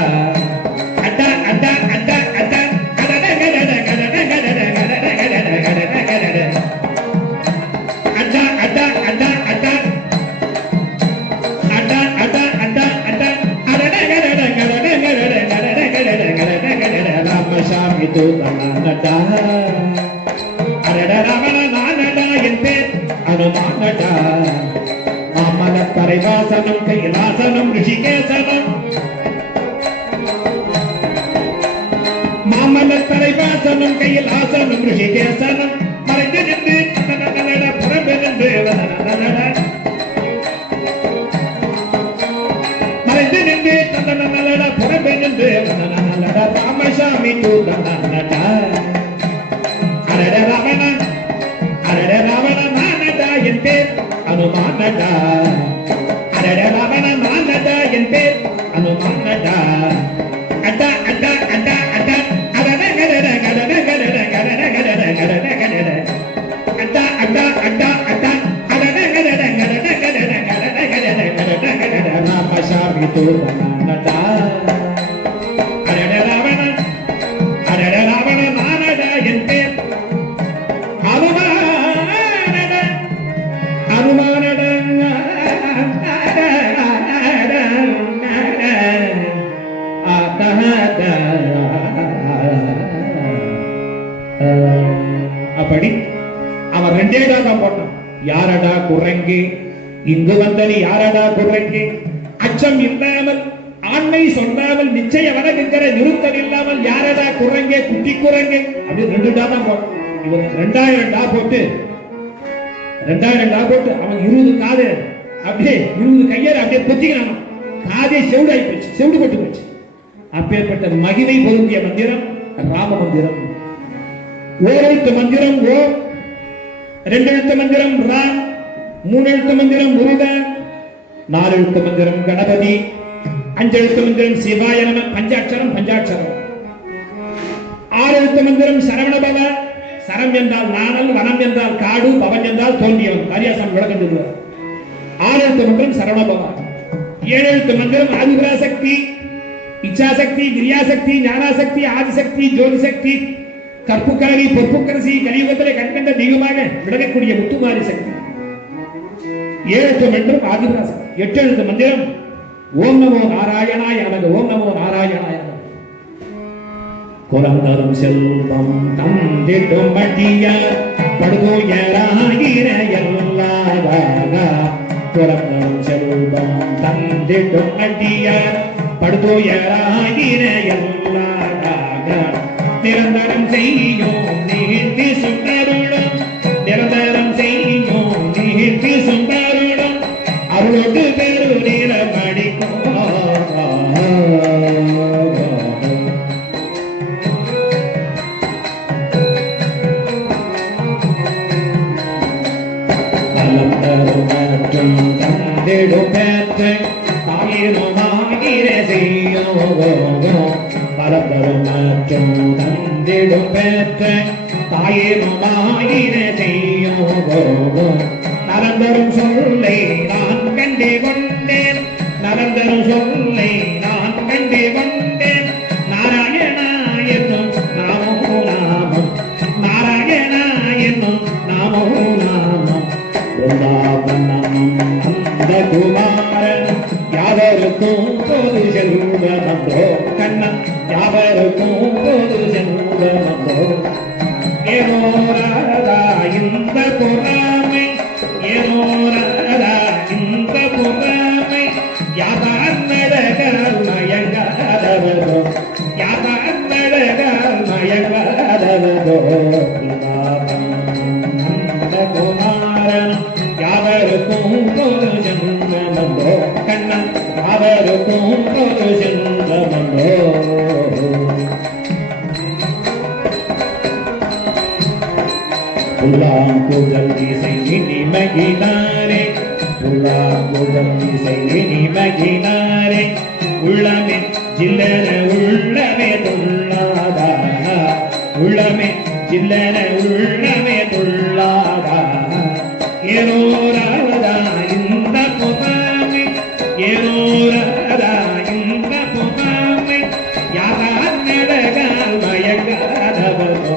அடா அடா அடா அடா கடட கடட கடட கடட கடட கடட கடட கடட அடா அடா அடா அடா அடா அடா அடா அடா கடட கடட கடட கடட கடட கடட கடட கடட ராமசாமி தூதமானடா அரட ரமண நானடா என் பேர் அனுமானடா மாமல பரிவாசனம் கைலாசனம் ரிஷிகேசனம் மாமல பரிவாசனம் கைலாசனம் ரிஷிகேசனம் மறைந்து நின்று புறம்பு நின்று மறைந்து நின்று புறம்பு நின்று ராமசாமி தூதமானடா அரட ரமண நானடா என் பேர் அனுமானடா அரட ரமண நானடா என் பேர் அனுமானடா அடா அடா அடா அடா அரட கடட கடட கடட கடட கடட கடட கடட அடா அடா அடா அடா அரட கடட கடட கடட கடட கடட கடட கடட ராமசாமி தூதமானடா அரட ரமண நானடா என் பேர் அப்படி அவன் ரெண்டே தான் போட்டான் யாரடா குரங்கு இங்கு வந்தனி யாரடா குரங்கு அச்சம் இல்லாமல் ஆண்மை சொல்லாமல் நிச்சய வணங்குகிற நிறுத்தம் இல்லாமல் யாரடா குரங்கே குட்டி குரங்கு அப்படின்னு ரெண்டு டா தான் போட்டான் இவன் 2000 டா போட்டு அவன் 20 காது அப்படியே 20 கையால அப்படியே பொத்திக்கிறான் காதே செவிடாய் போச்சு செவிடு பட்டு போச்சு அப்பேற்பட்ட மகிமை பொருந்திய மந்திரம் ராம மந்திரம் ஓரெழுத்து மந்திரம் ஓ 2 எழுத்து மந்திரம் ரா 3 எழுத்து மந்திரம் முருகா 4 எழுத்து மந்திரம் கணபதி 5 எழுத்து மந்திரம் சிவாய நம பஞ்சாட்சரம் 6 எழுத்து மந்திரம் சரவணபவ சரம் என்றால் நாணல் வனம் என்றால் காடு பவன் என்றால் தோன்றியவன் காரியாசாமி விளக்கம் சொல்லுவார் 6 எழுத்து மந்திரம் சரவணபவ 7 எழுத்து மந்திரம் ஆதிபராசக்தி இச்சாசக்தி கிரியாசக்தி ஞானாசக்தி ஆதிசக்தி ஜோதிசக்தி கற்புக்கரவி பொற்புக்கரசி கலியுகத்திலே கண்கண்ட தெய்வமாக விளங்கக்கூடிய முத்துமாரி சக்தி 7 எழுத்து மந்திரம் ஆதிபராசக்தி 8 எழுத்து மந்திரம் ஓம் நமோ நாராயணாய நமக ஓம் நமோ நாராயணாய நமக குலந்தரும் செல்வம் தந்திடும் மட்டியார் படுதுயராகிற எல்லாதாக குலந்தரும் செல்வம் தந்திடும் மட்டியார் படுதுயராகிற எல்லாதாக நிரந்தரம் செய்யும் நீட்டி சுட்டர் பரபரம் மற்றும் தந்திடும் பெற்ற தாயினுமாயின செய்யும் நலந்தரும் சொல்லை நான் கண்டே கொண்டேன் நலந்தரும் சொல்லை நான் கண்டே கொண்டேன் நாராயணா என்னும் நாமோ நாமம் நாராயணா என்னும் நாமோ நாமம் அந்த குமாரன் யாவருக்கும் பொது செல்வமன்றோ கண்ணன் யாவருக்கும் பொது செல்வமன்றோ ஏனோரதா இந்த பொறாமை ஏனோரதா இந்த பொறாமை யாதான் நடகால் மயங்காதவதோ யாதான் நடகால் மயங்காதவதோ அந்த குமாரன் யாவருக்கும் பொது செல்வமன்றோ கண்ணன் யாவருக்கும் பொது செல்வமன்றோ புல்லாங்குழல் இசை இனிமையினாரே புல்லாங்குழல் இசை இனிமையினாரே உள்ளமே ஜில்லன உள்ளமே துள்ளாதா உள்ளமே ஜில்லன உள்ளமே துள்ளாதா ஏனோரதா இந்த பொறாமை ஏனோரதா இந்த பொறாமை யாதான் நடகால் மயங்காதவதோ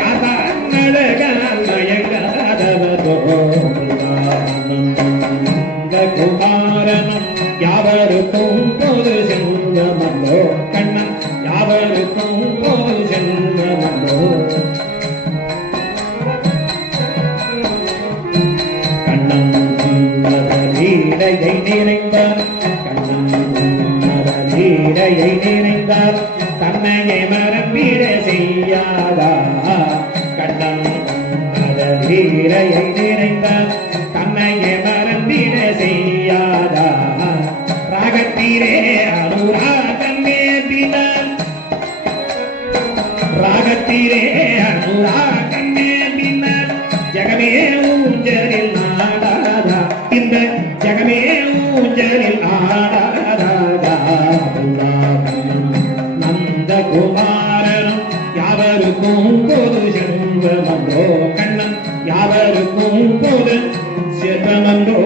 யாதான் நடகால் மயங்காதவதோ இந்த குமாரனும் யாவருக்கும் பொது செல்வமன்றோ கண்ணன் யாவருக்கும் பொது செல்வமன்றோ கண்ணன் லீலையை நிறைந்தார் கண்ணன் லீலையை நிறைந்தார் தன்னையை மறந்திட செய்யாதா கண்ணன் லீலையை நிறைந்தார் தன்னையை மறந்திட செய்யாதா ராகத்திலே அனுராகம் ஏந்தினார் ராகத்திலே அனுராகம் ஏந்தினார் ஜகமே ஊஞ்சலில் ஆடாதா இந்த ஜகமே ஊஞ்சலில் ஆடாதா நந்த குமாரனும் யாவருக்கும் பொது செல்வமன்றோ கண்ணன் யாவருக்கும் பொது செல்வமன்றோ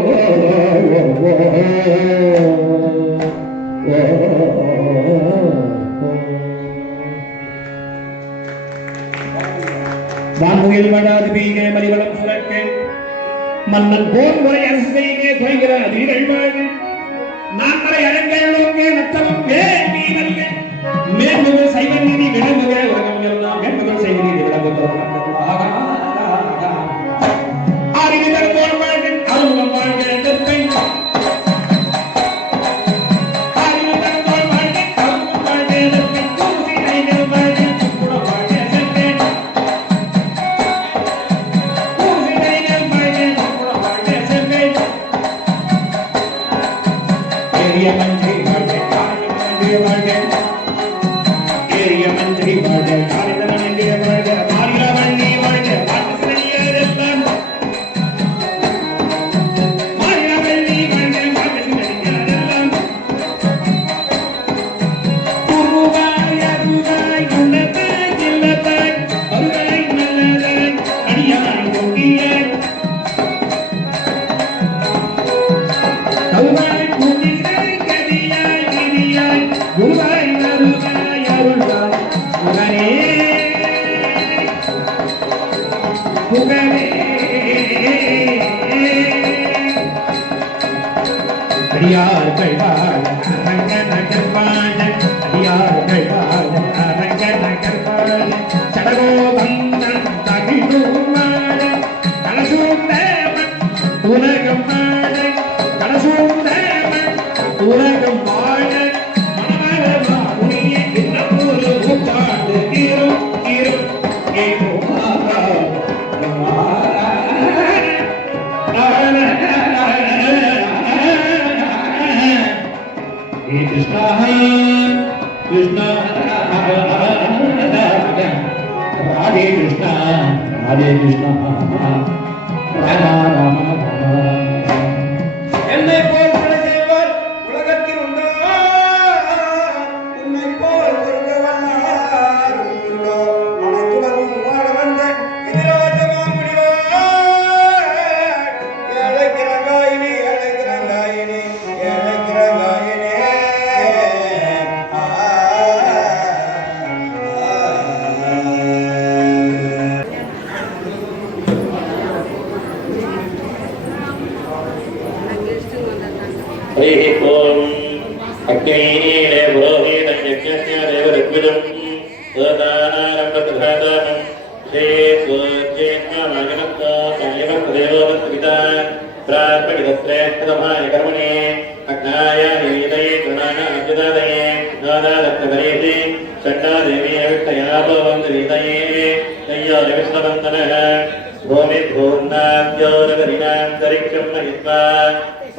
வான்முகில் வடாது பீக மலிவளம் சுரக்க மன்னன் போர் முறை அரசு செய்க துறைகிற அதிகள் வாழ்க நான் மறை அரங்கள் நோக்க நத்தலும் வேண்டி நல்க மேன்முகல் சைவ நீதி விளங்குக உலகம் எல்லாம் மேன்முகல் சைவ நீதி விளங்குக அறிவிதர் போல் வாழ்க அருள்வம் வாழ்க நெற்பை அறிவிதர் போல் வாழ்க அருள்வம் வாழ்க நெற்பை தூசி நைகள் வாழ்க சுக்குடம் வாழ்க செல்க தூசி நைகள் வாழ்க சுக்குடம் வாழ்க செல்க பெரிய மஞ்சை வாழ்க காரணம் வாழ்க ஏரிய மந்திரி வாழ்க காரணம் வாழ்க மாநில வள்ளி வாழ்க வாக்கு சிறியதெல்லாம் மாநில வள்ளி வாழ்க வாக்கு சிறியதெல்லாம் குருவாய் அருவாய் உள்ளதாய் இல்லதாய் அருவாய் நல்லதாய் அடியாய் கொடியாய் கருவாய் குடியாய் கதியாய் கிரியாய் குருவாய் அருவாய் அருள்வாய் புகழே புகழே அடியார்கள் வாழ அரங்க நகர் வாழ அடியார்கள் வாழ அரங்க நகர் வாழ சடகோபந்தன் தகிழும் வாழ கலசூந்தேவன் உலகம் வாழ கலசூந்தேவன் உலகம் வாழ மனமரமா உனிய இன்னும் ஒரு கூட்டாடு தீரும் தீரும் ஏகோ Krishna Krishna Radhe Krishna Radhe Krishna Rama Rama என்னை போல் செய்வர் உலகத்தில் உண்டோ हरिः ओम् अग्नेः पुरोहितं यज्ञस्य देवऋग्विदं तदारं प्रधानं श्रीत्वज्येत्मागनत्वायवत्देवोपस्थिता प्राप्तविदश्रेष्ठतमाय कर्मणे अग्नाय नीतये गुणानाभ्युदादये नादादत्तकरेषि चण्डादेवी अविष्टयाभवन्तरीतये तय्योरविष्टवन्तनः भूमिभूर्णाद्योरगरिणान्तरिक्षं महित्वा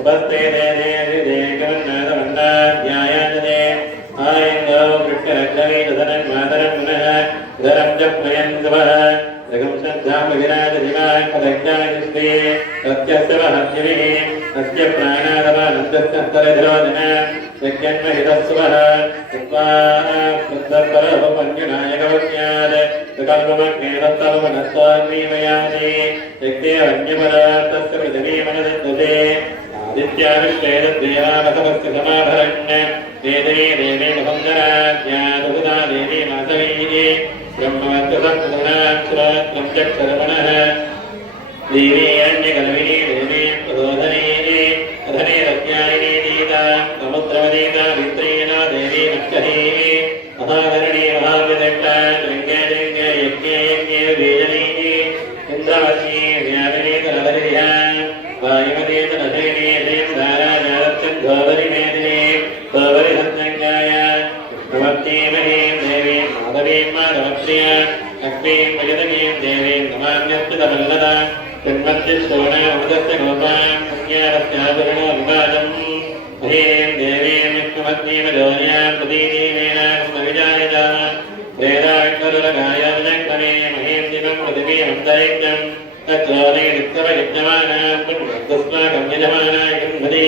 उपस्थे देदेकवन्नादवन्नाध्यायाजने आयङ्गो वृक्षरक्षवीदधनं पुनः धरं च प्रयन्तवः रघुं श्रद्धामविराजधिमान् पदज्ञाननिष्ठे सत्यस्य महत्यभिः तस्य प्राणादवानन्दस्तरधिरोधन यज्ञन्महितस्वः कृत्वा पञ्चनायकवज्ञात् विकल्पमग्नेदत्तवनस्वान्मीमयानि यज्ञे वन्यपदार्थस्य पृथिवीमनदत्तते आदित्याविष्टेदद्देवावसवस्य समाभरन् वेदे देवे मुखन्दराज्ञादुहुदा देवी माधवीः ब्रह्मवत्यसत्पुनाक्षरत्वं चक्षरमणः देवी अन्यकलविनी देवी प्रदोधनी अधने रत्यायिनी दीता समुद्रवदीता वित्रीना देवी नक्षरी महाधरणी महाव्यदट्टा लिङ्गे लिङ्गे यज्ञे यज्ञे बीजनी इन्द्रवशी व्यापिनी तनधरिः वायुमती तनधरिणी श्रीन्धारा जातत्यं गोदरि मेदिनी गोदरि सत्सङ्गाय विष्णुवत्तीं महीं देवीं माधवीं माधवप्रिया लक्ष्मीं प्रजननीं देवीं नमाम्यस्तुतवल्लदा जन्मद्यश्रोणामृतस्य गोपां पुण्यारस्याभरणो विभाजम् महीं देवीं विष्णुवत्नीमजोर्यां प्रतीदीमेनां सविजायजा वेदाक्षरुरगायलङ्कने महीं दिवं पृथिवीमन्तरिक्षं तत्रोणे नित्यवयज्ञमानां पुण्यस्माकं यजमानाय गन्धते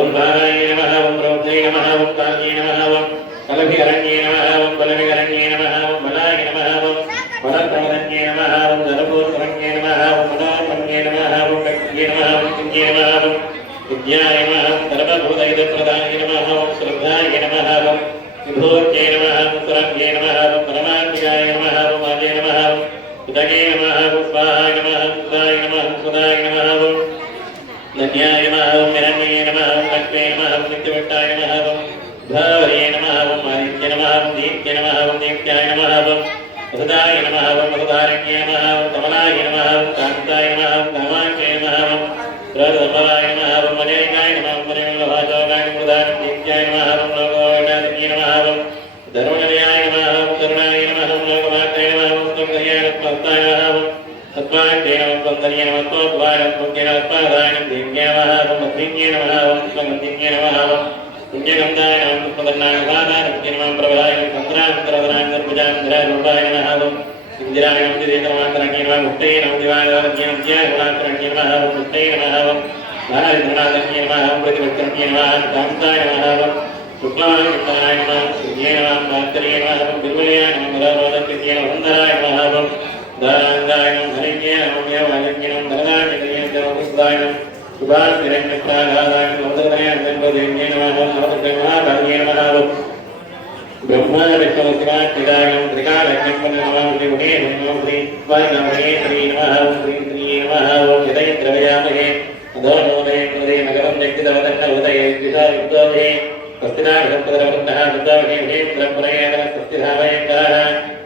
ॐ भाराय नमः ॐ रौद्रै नमः ॐ काल्यै नमः ॐ कलभिरण्ये नमः ॐ बलविरण्ये नमः ॐ बलाय नमः ॐ बलप्रवरण्ये नमः ॐ जलपूर्वरण्ये नमः ॐ मनोन्मन्ये नमः ॐ लक्ष्म्ये नमः ॐ पुण्ये नमः ॐ विद्याय नमः ॐ सर्वभूतैकप्रदाय नमः ॐ श्रद्धाय नमः ॐ विभूत्यै नमः ॐ सुरभ्ये नमः ॐ परमात्मिकाय नमः ॐ आदे नमः ॐ उदगे नमः ॐ स्वाहाय नमः ॐ सुदाय नमः ॐ सुदाय नमः ॐ धन्याय नमः ॐ हिरण्ये नमः ॐ लक्ष्मे नमः ॐ नित्यवट्टाय नमः ॐ भावये नमः ॐ आदित्य नमः ॐ दीप्त्य नमः ॐ दीप्त्याय नमः ॐ वसुदाय नमः ॐ वसुधारण्ये नमः ॐ कमलाय नमः ॐ कान्ताय नमः ॐ कामाक्षे नमः ॐ प्रदम्भवाय नमः ॐ मनेकाय नमः ॐ मनेवाचोगाय मृदाय दीप्त्याय नमः ॐ लोकोडादिन्ये नमः ॐ धर्मणयाय नमः ॐ करुणाय नमः ॐ लोकमात्रे नमः ॐ स्तुत्याय नमः ॐ सत्वाक्ये नमः वन्दन्ये नमः त्वद्वाय पुण्ये नमः पादाय दीप्त्ये नमः ॐ मद्विन्ये नमः ॐ स्वगन्धिन्ये नमः ॐ पुण्यगन्धाय नमः पुष्पगन्धाय नमः नमः प्रभवाय चन्द्रान्तरवराय निर्भुजाय रूपाय नमः ॐ इन्द्राय नमः दिदेकमान्तरण्ये नमः मुक्ते नमः दिवाकरण्ये नमः ज्ञानगुणाकरण्ये नमः ॐ मुक्ते नमः ॐ महारिन्द्रनाथन्ये नमः ॐ प्रतिवक्त्रण्ये नमः कान्ताय नमः ॐ शुक्लाय नमः सूर्ये नमः मात्रे नमः ॐ बिल्वलयाय नमः मदारोदकृत्ये नमः वन्दराय नमः ॐ दाराङ्गाय नमः हरिण्ये नमः मेवायज्ञे नमः धनदाय नमः पुष्पाय नमः सुभाषिरण्यप्रागादाय नमोदराय नमोदेव्ये नमः नमोदर्महाकार्ये नमः ब्रह्मा विष्णुशिवाय नमः त्रिकालज्ञं नमः श्रीमुखे नमः श्री वायुनमहे श्री नमः श्री श्री नमः यदैन्द्रवयामहे अधोनोदये कृते नगरं व्यक्तिदवदन्न उदये विशायुक्तोभे स्वस्तिनाभिषक्तरवृन्दः वृन्दावहे महेन्द्रपुरयेन स्वस्तिधावयङ्करः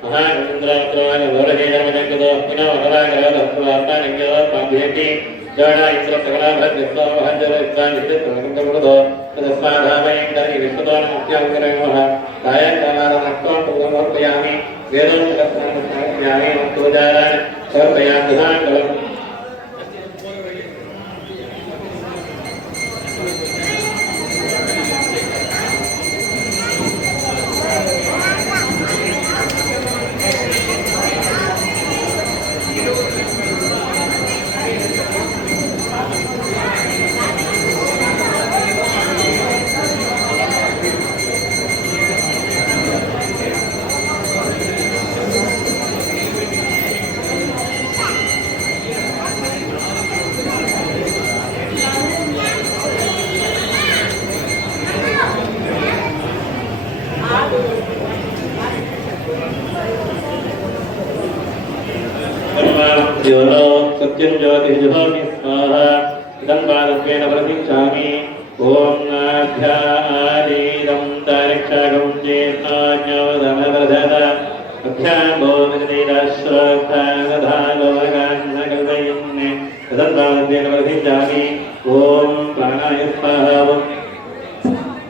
महारुद्रोत्रोण गौरवेदर्मजङ्गदो विनो भगवागरवदस्वात्मानिज्ञो पाभ्येति जोड़ा इंद्र सकला भरत विश्व महंजर इस्लाम विद्युत गंगमुदो तदस्माधामयंकरि विश्वदोन मुख्यंकरयोः दायकामारं नक्तं पुगमोपयामि वेदं तदस्माज्ञाने मत्तोजारान् सर्वयां दधाङ्गलम् सत्यं ज्योतिर्जुहोमि स्वाहा इदं बालत्वेन प्रतिष्ठामि ओम नाभ्यारीरं तारिक्षगं चेताज्ञोदमवदध अभ्यामोदनीरश्रद्धानधालोकान्नकल्पयन्ने तदन्तावद्यनवधिजामि ओम प्राणाय स्वाहा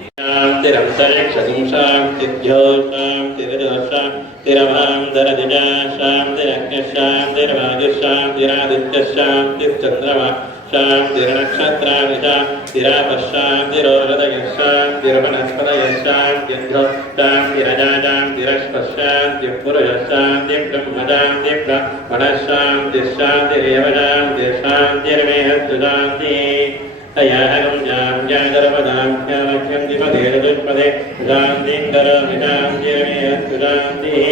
शान्तिरं तरिक्षगं शान्तिभ्यो शान्तिरजोशान्तिरवां दरदिजा शान्तिरज्ञशान्तिरवायुशान्तिरादित्यशान्तिश्चन्द्रमा शान्तिरनक्षत्रादिशान्तिरापशान्तिरोरदयशान्तिरवनस्पतयशान्त्यन्धो शान्तिरजाशान्तिब्रह्मशान्तिप्रणशान्तिशान्तिरेवशान्तिशान्तिर्मेहस्तुशान्तिः तयाहं शान्त्यादरपदाभ्यामख्यन्तिपदे शान्तिं करोमि शान्तिर्मेहस्तुशान्तिः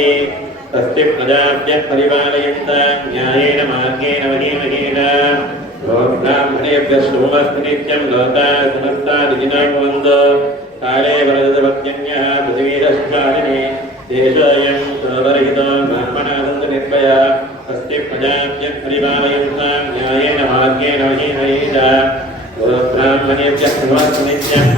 तस्ति प्रजाभ्यः परिपालयन्तां न्यायेन मार्गेण महीमहेन ब्राह्मणेभ्यः शुभमस्तु नित्यं लोकाः समस्ताः विजिनो भवन्तु काले वरदवत्यन्यः पृथिवीरस्वामिने देशोऽयं सर्वरहितो ब्राह्मणाः सन्तु निर्भया तस्ति प्रजाभ्यः परिपालयन्तां न्यायेन मार्गेण महीमहेन ब्राह्मणेभ्यः शुभमस्तु नित्यं